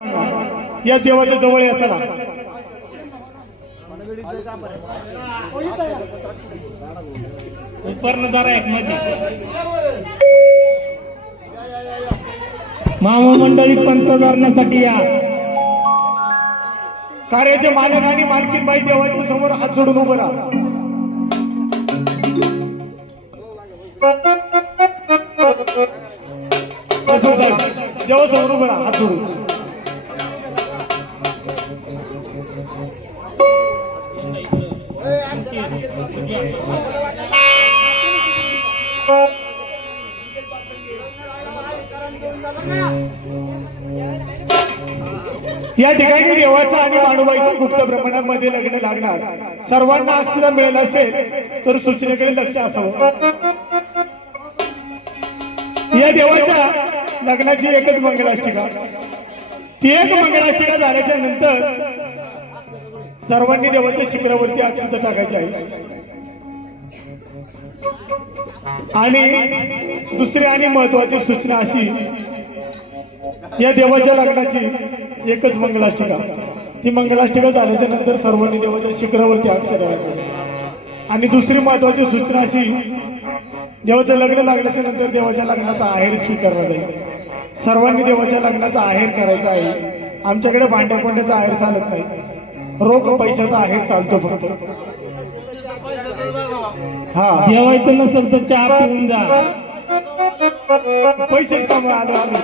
या देवाच्या जवळ या चला. उपरनदार एक मध्ये महामंडळी पंतधारणासाठी या. कार्याचे मालक आणि मालकीनबाई देवाच्या समोर हात जोडून उभं राहा. देवासमोर उभं राहा हात जोडून. या ठिकाणी देवाचा आणि माणूबाईचा गुप्त प्रमाणामध्ये लग्न लागणार. सर्वांना अक्षर मिळेल असेल तर सूचनेकडे लक्ष असावं. या देवाच्या लग्नाची एकच मंगलाष्टिका. ती एक मंगलाष्टिका झाल्याच्या नंतर सर्वांनी देवाच्या शिखरावरती अक्षता टाकायची आहे. आणि दुसरी आणि महत्वाची सूचना अशी, या देवाच्या लग्नाची एकच मंगलाष्टिका. ती मंगलाष्टिका झाल्याच्या नंतर सर्वांनी देवाच्या शिखरावरती अक्षर टाकायचे. आणि दुसरी महत्वाची सूचना अशी, देवाचं लग्न लागल्याच्या नंतर देवाच्या लग्नाचा आहेर स्वीकारला जाईल. सर्वांनी देवाच्या लग्नाचा आहेर करायचा आहे. आमच्याकडे भांड्या कोंड्याचा आहेर चालत नाही, रोख पैशाचा आहेर चालतो फक्त. हा, जेवायचं नसेल तर चहा पिऊन जा. पैसे कमी आलो आलो.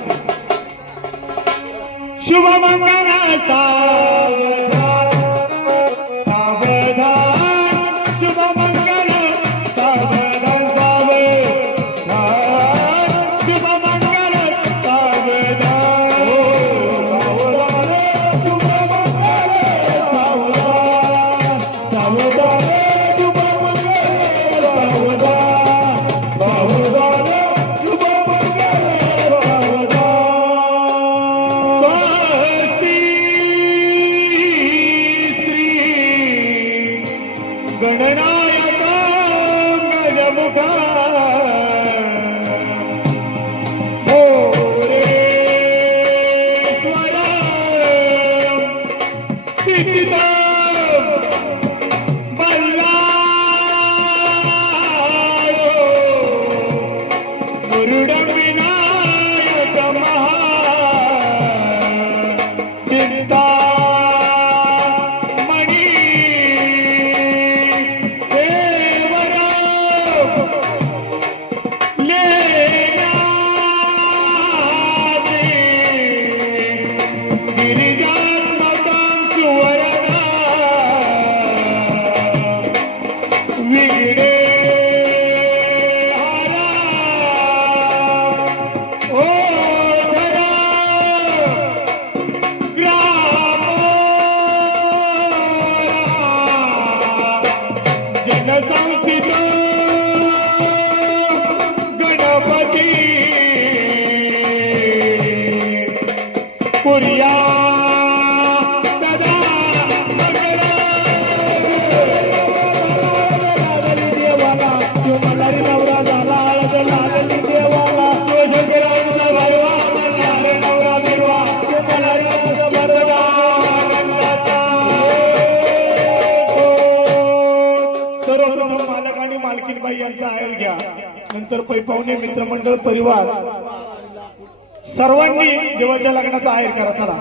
शुभ मंगला सावधान शुभ मंगल सावधान शुभ मंगल गणनायक गजमुखा मोरेश्वर स्थित बल्लाळो गुरुड विनायक महा गणपती पुरिया सदा देवाला मल्हारी नवरा झाला हळद लागली देवाला. शिवशंकरांचा भरवा नवरा बिरवा मल्हारी भरवा. सर्वप्रथम मालक आणि मालकीनबाई यांचा आहेर घ्या. नंतर पैपावणे मित्रमंडळ परिवार सर्वांनी देवाच्या लग्नाचा आहेर करा. चला.